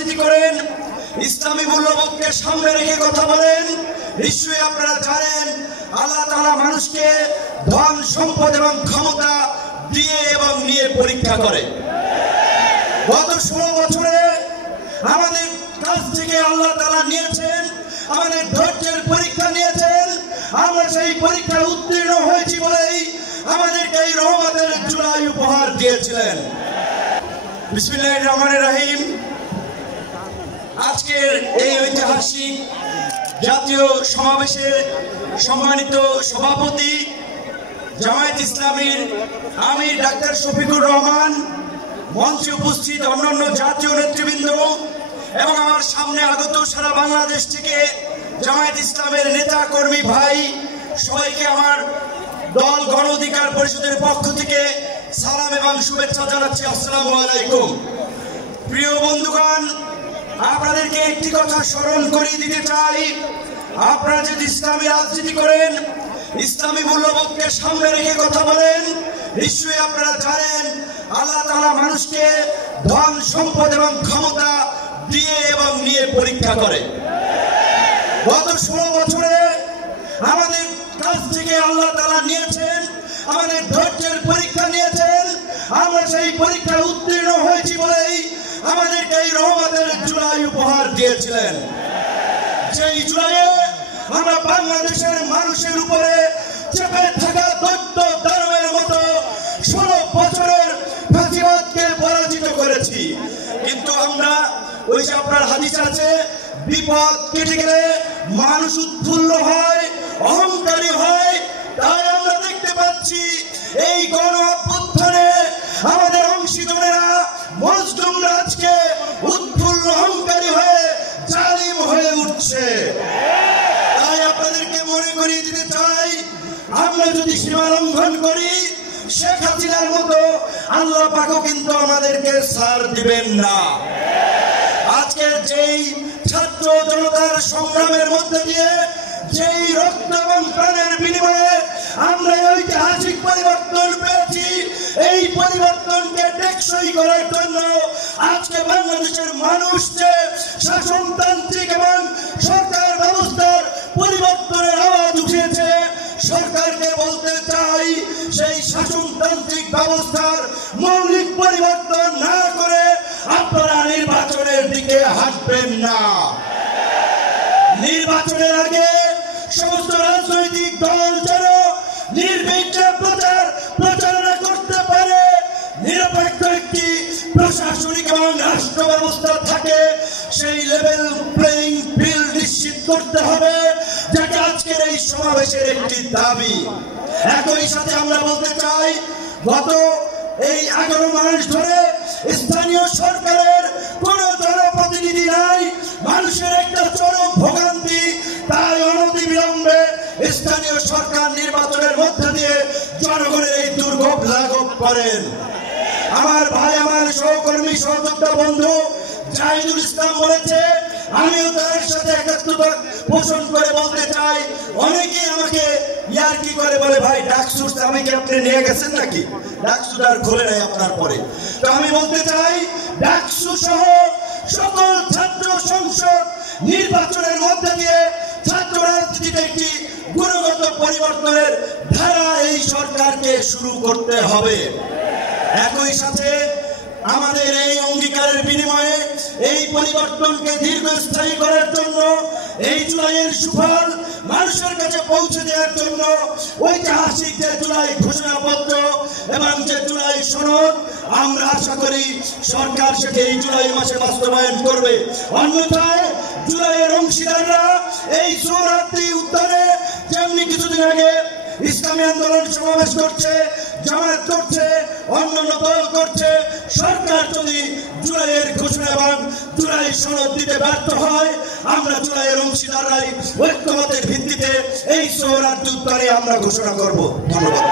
রাজনীতি করেন, ইসলামী মূল্যবোধকে সামনে রেখে কথা বলেন। নিশ্চয়ই আপনারা জানেন আল্লাহ তাআলা মানুষকে ধন সম্পদ এবং ক্ষমতা দিয়ে এবং নিয়ে পরীক্ষা করে। গত 16 বছরে আমাদের কাছ থেকে আল্লাহ তাআলা নিয়েছেন, আমাদের ধৈর্যের পরীক্ষা নিয়েছেন। আমরা সেই পরীক্ষায় উত্তীর্ণ হয়েছি বলেই আমাদেরকে এই রহমতের জুলাই উপহার দিয়েছিলেন। বিসমিল্লাহির রহমানির রহিম। আজকের এই ঐতিহাসিক জাতীয় সমাবেশের সম্মানিত সভাপতি জামায়াত ইসলামীর আমির ডাক্তার শফিকুর রহমান, মঞ্চে উপস্থিত অন্যান্য জাতীয় নেতৃবৃন্দ এবং আমার সামনে আগত সারা বাংলাদেশ থেকে জামায়াত ইসলামের নেতা কর্মী ভাই, সবাইকে আমার দল গণ অধিকার পরিষদের পক্ষ থেকে সালাম এবং শুভেচ্ছা জানাচ্ছি। আসসালামু আলাইকুম। প্রিয় বন্ধুগণ, আপনাদেরকে একটি কথা স্মরণ করিয়ে দিতে চাই। আপনারা যদি ইসলামী রাজনীতি করেন, ইসলামী মূল্যবোধকে সামনে রেখে কথা বলেন, নিশ্চয়ই আপনারা জানেন আল্লাহ তাআলা মানুষকে ধন সম্পদ এবং ক্ষমতা দিয়ে এবং নিয়ে পরীক্ষা করে। গত 16 বছরে আমাদের কাছ থেকে আল্লাহ তাআলা নিয়েছেন, আমাদের ধৈর্যের পরীক্ষা নিয়েছেন। আমরা সেই পরীক্ষায় উত্তীর্ণ হয়েছি বলেই আমাদেরকে এই রহমতের জুলাই উপহার দিয়েছিলেন। সেই জুলাইয়ে আমরা বাংলাদেশের মানুষের উপরে চেপে থাকা দৈত্য দানবের মতো 16 বছরের ফাঁসিবাদকে পরাজিত করেছি। কিন্তু আমরা ওই যে আপনার হাদিস আছে, বিপদ কেটে গেলে মানুষ উৎফুল্ল হয়, অহংকারী হয়। তাই আমরা দেখতে পাচ্ছি এই গণ অভ্যুত্থানে আমাদের অংশীজনেরা, মজলুমরা আজকে উৎফুল্ল অহংকারী হয়ে জালিম হয়ে উঠছে। তাই আপনাদেরকে মনে করিয়ে দিতে চাই, আমরা যদি সীমা লঙ্ঘন করি, শেখ হাসিনার মতো আল্লাহ পাকও কিন্তু আমাদেরকে ছাড় দিবেন না। আজকের যেই ছাত্র জনতার সংগ্রামের মধ্যে দিয়ে যেই রক্ত এবং প্রাণের বিনিময়ে আমরা ঐতিহাসিক পরিবর্তন পেয়েছি, এই পরিবর্তনকে টেকসই করার জন্য আজকে বাংলাদেশের মানুষ যে শাসনতান্ত্রিক এবং সরকার ব্যবস্থার পরিবর্তনের আওয়াজ উঠিয়েছে, সরকারকে বলতে চাই সেই শাসনতান্ত্রিক ব্যবস্থার মৌলিক পরিবর্তন না করে আপনারা নির্বাচনের দিকে হাঁটবেন না। নির্বাচনের আগে সমস্ত রাজনৈতিক দল যেন নির্বিঘ্নে প্রচারণা করতে পারে, নিরপেক্ষ একটি প্রশাসনিক এবং রাষ্ট্র ব্যবস্থা থাকে, সেই লেভেল প্লেইং ফিল্ড নিশ্চিত করতে হবে, যাকে আজকের এই সমাবেশের একটি দাবি। একই সাথে আমরা বলতে চাই, গত এই 11 মাস ধরে স্থানীয় সরকারের কোন জনপ্রতিনিধি নাই, মানুষের একটা চরম ভোগান্তি। তাই অনতিবিলম্বে স্থানীয় সরকার নির্বাচনের মধ্যে দিয়ে জনগণের এই দুর্ভোগ লাঘব করেন। আমার ভাই, আমার সহকর্মী, সহযোদ্ধা বন্ধু জাহিদুল ইসলাম বলেছে, আমিও তার সাথে একাত্মতা পোষণ করে বলতে চাই, অনেকেই আমাকে ইয়ার্কি করে বলে, ভাই ডাকসু আমাকে আপনি নিয়ে গেছেন নাকি? ডাকসু আর খোলে নাই আপনার পরে। তো আমি বলতে চাই, ডাকসু সহ সকল ছাত্র সংসদ নির্বাচনের মধ্যে দিয়ে ছাত্র রাজনীতিতে একটি গুণগত পরিবর্তনের ধারা এই সরকারকে শুরু করতে হবে। একই সাথে আমাদের এই অঙ্গীকারের বিনিময়ে এই পরিবর্তনকে দীর্ঘস্থায়ী করার জন্য, এই জুলাইয়ের সুফল মানুষের কাছে পৌঁছে দেওয়ার জন্য ঐতিহাসিক যে জুলাই ঘোষণাপত্র এবং যে জুলাই সনদ, আমরা আশা করি সরকার সেটি এই জুলাই মাসে বাস্তবায়ন করবে। অন্যথায় জুলাইয়ের অংশীদাররা এই শরণার্থী উদ্যানে যেমনি কিছুদিন আগে ইসলামী আন্দোলন সমাবেশ করছে, জামায়াত করছে, অন্যান্য দল করছে, সরকার যদি জুলাইয়ের ঘোষণা এবং জুলাই সনদ দিতে ব্যর্থ হয়, আমরা জুলাইয়ের অংশীদাররাই ঐক্যমতের ভিত্তিতে এই শরণার্থী উদ্যানে আমরা ঘোষণা করব। ধন্যবাদ।